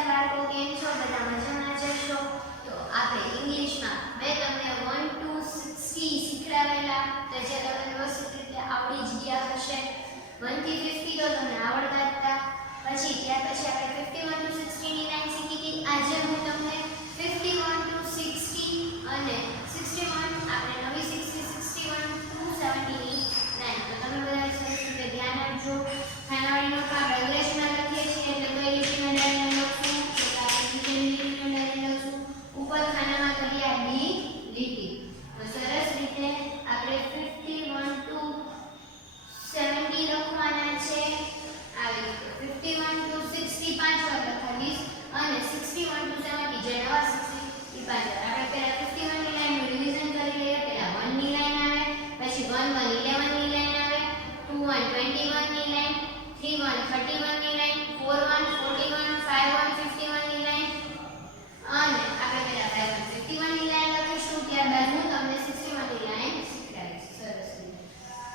નમસ્કાર બાળકો, કેમ છો? બધા મજામાં જ છો? તો આપણે ઇંગ્લિશમાં મેં તમને 1 to 60 શીખવાડેલા, તો જે તમને વ્યવસ્થિત રીતે આવડી જ ગયા હશે. 1 થી 50 તો તમને આવડતા જ હતા. પછી ત્યાર પછી આપણે 51 to 60 ની લાઈન શીખી હતી. આજે હું તમને 51 to 60 અને 61 આપણે નવી 61 to 70 ની લાઈન. તો તમે બધા સરસ રીતે ધ્યાન આપજો. ખાનાવાળીનો કામ અંગ્રેજીમાં લખીએ છીએ એટલે કઈ લીટીમાં ડાયરેક્ટ લખશું તો આપણે નીચેની લીટીમાં ડાયરેક્ટ લખશું. ઉપર ખાનામાં કરીએ આ બી લીટી. તો સરસ રીતે આપણે 51 to 70 લખવાના છે. આવી રીતે 51 to 60 પાંચ વાર લખાવીશ અને 61 to 70 જે નવા 60 એ પાંચ વાર. આપણે પહેલા 51 ની લાઈનનું રિવિઝન કરી લઈએ. પહેલા 1 ની લાઈન આવે, પછી 1 1 11 ની લાઈન આવે, 2 1 21 ની લાઈન, 3 1 31 ની લાઈન, 4 1 41, 5 1 51 ની લાઈન અને આપણે પહેલા 5 1 51 ની લાઈન લખીશું. ત્યારબાદ હું તમને 61 ની લાઈન શીખવાડીશ. સરસ રીતે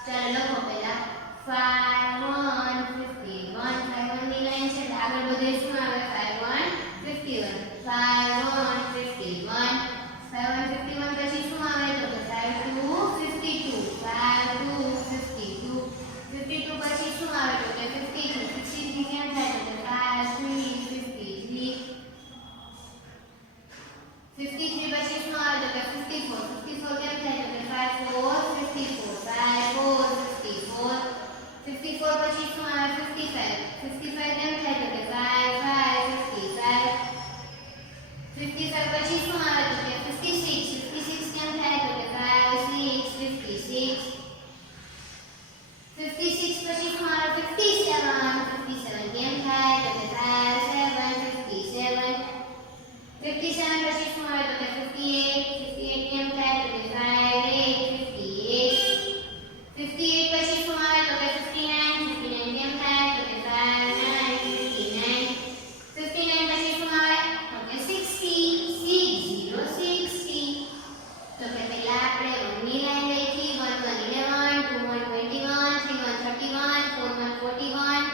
ચાલો લખો. પહેલા 5 1 51, 5 1 ની લાઈન છે એટલે આગળ બધે શું આવે? 5 1 51, 5 1 51, 5 1 51 પછી શું આવે? તો કે 5 2 52, 5 2 52, 52 પછી શું આવે? તો કે 53, 53 કેમ થાય? તો કે 5 3 53, 53 પછી શું આવે? તો કે 54, 54 કેમ થાય? તો કે 5 4 54, 5 4 54, 54 પછી શું આવે? 55, 55 કેમ થાય? તો કે 5 5 55, 55 પછી શું આવે? તો કે 56, 56 કેમ થાય? તો કે 5 6 56, 56 પછી શું આવે? 57, 57 કેમ થાય? તો કે 5 7 57, 57 પછી શું આવે? તો કે 58, 58 કેમ થાય? તો કે 5 8 58, 58 પછી શું આવે? તો કે 59, 59 કેમ થાય? તો કે 5 9 59, 59 પછી શું આવે? તો કે 60, 60 60. તો કે પહેલા આપણે 1 ની લાઈન લખી. 1 1 11, 2 1 21, 3 1 31, 4 1 41,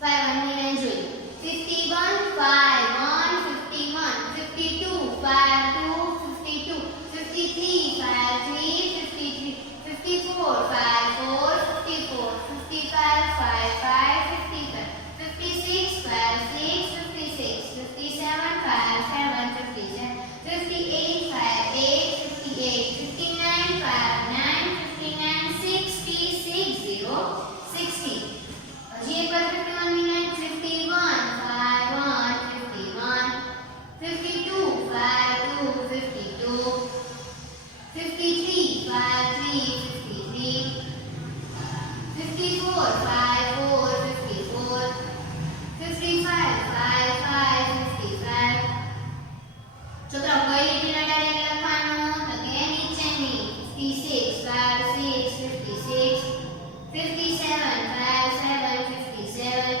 5 1 ની લાઈન જોઈ. 51 5 1 51, 52 5 2 52, 53 5 3 53, 54 5 4 54, 55 5 5 55, 56 5 6 56, 57 5 7 57, 58 5 8 58, 59 5 9 59, 60 60 60. હજી એક વાર 51 ની લાઈન. 51 5 1 51, 52 5 2 52, 53 5 3 53, 54 5 4 54, 55 5 5 55. છોકરાઓ કઈ લીટીના ડાયરેક્ટ લખવાનું? તો કે નીચેની. 56 5 6 56, 57 5 7 57,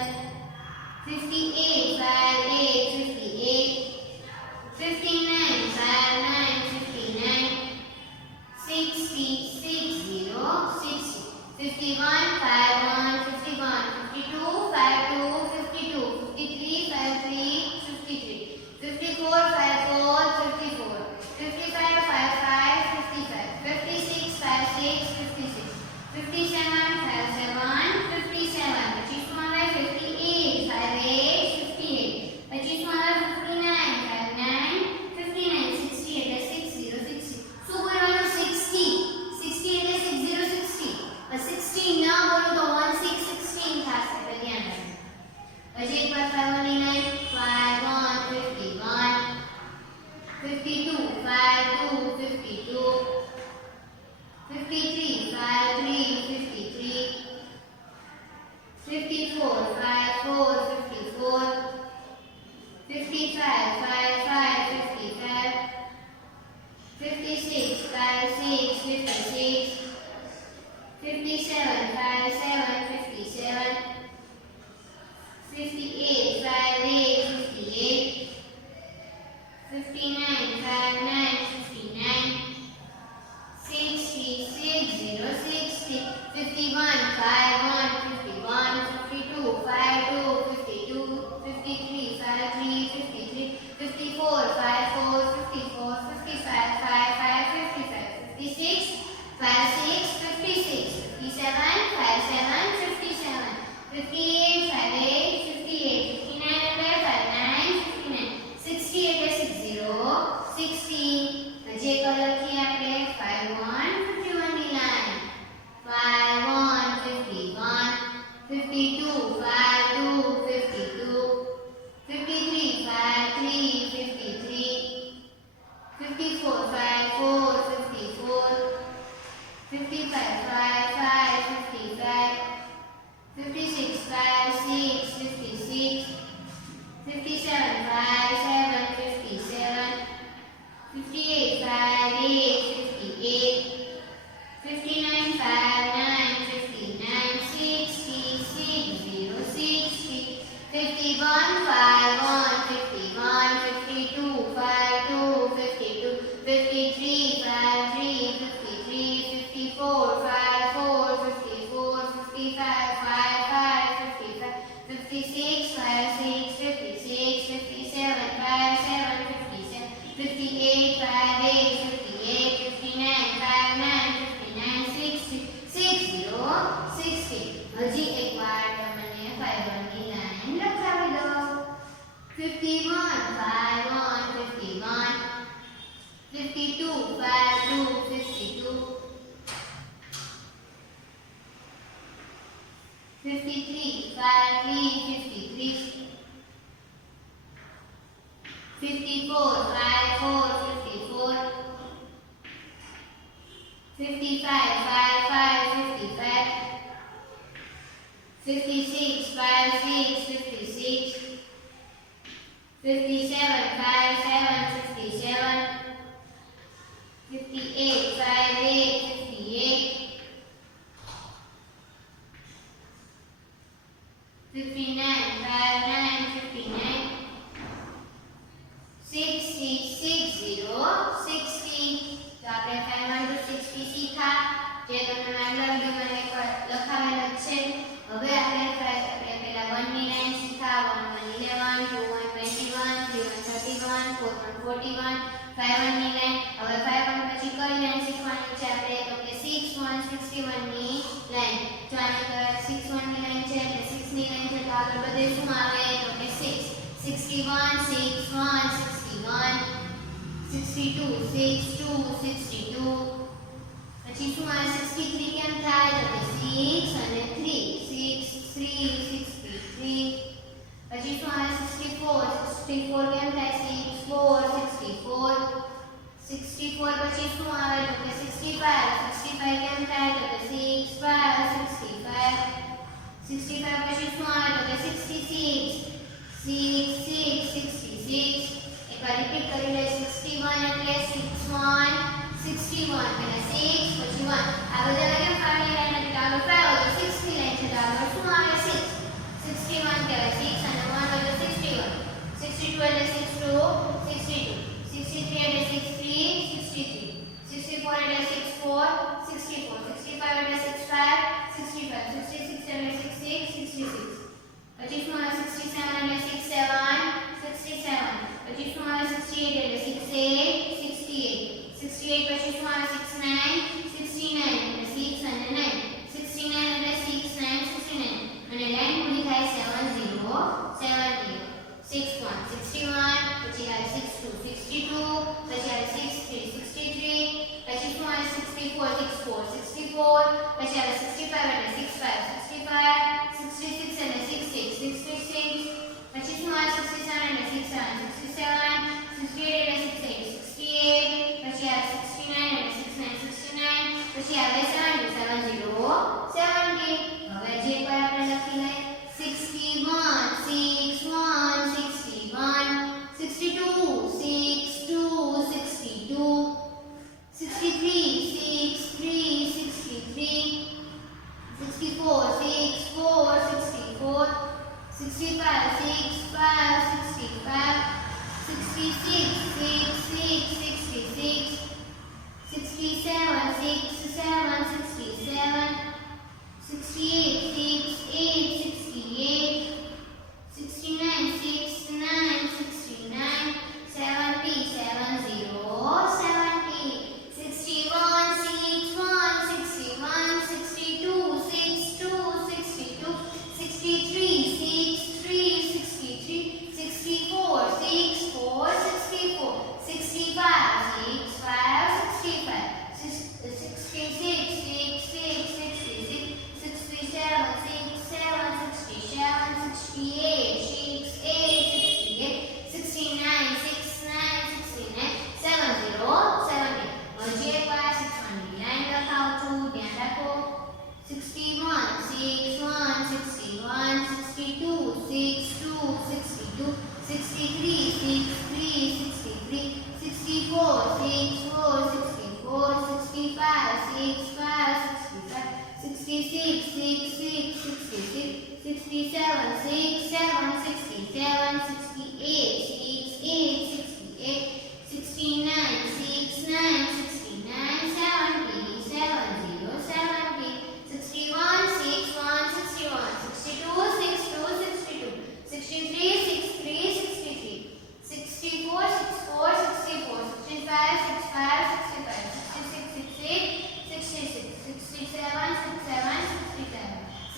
58 5 8 58, 59 5 9 59, 60 60 60, 51 5 1 51, 52 5 2 52, 53 5 3 53, 54 5 4 54, 55 5 5 55, 56 5 6 56, 57 5 7 57. પછી શું આવે? 58 5 8 58, પછી શું આવે? 59 5 9 59, 60 એટલે 60 60. શું બોલવાનું? 60 60 એટલે 60 60. પણ 60 ન બોલું તો 1 6 16 થશે. તો ધ્યાન રાખજો. હજી એક વાર 5 1 ની લાઈન. 5 1 51, 60 હજી એકવાર તમને 51 ની લાઈન લખાવી દો 51 51 51 52 52 53 54 54 55 56 56 57 પછી શું આવે 63 કેમ થાય તો કે 6 અને 3 6 3 63 પછી શું આવે 64 કેમ થાય 6 4 64 64 પછી શું આવે તો કે 65 કેમ થાય તો કે 6 5 65 65 પછી શું આવે તો કે 66 66 એકવાર રિપીટ કરી લે 61 એટલે 61 61 પહેલા 6 પછી 1 આ બધાને કેમ ફાળવી લાઈન એટલે આગળ 5 હોય તો 6 ની લાઈન છે તો આગળ શું આવે 6 61 કહેવાય 6 અને 1 હોય તો 61 62 એટલે 62 63 એટલે 63 64 એટલે 64 65 એટલે 65 66 એટલે 66 પછી શું આવે 67 એટલે 67 પછી શું આવે 68 એટલે 68 પછી શું આવે 69 એટલે 6 અને 9 69 એટલે 69 અને લાઈન પૂરી થાય 70 61 પછી આવે 62 પછી આવે 63 પછી શું આવે 64 પછી આવે 65 એટલે 65 66 એટલે 66 પછી શું આવે 67 એટલે 67 68 એટલે 68 પછી આવે 69 પછી આવે 70 હવે જે કોઈ આપણે લખી લઈએ 61 62 63 63 64 65 66 67 68 69 67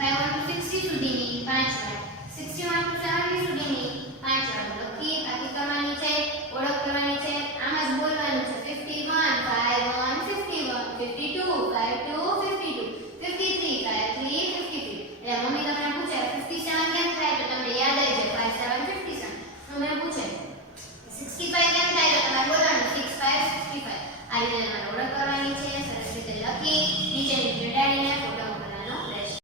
5 1 to 60 સુધીની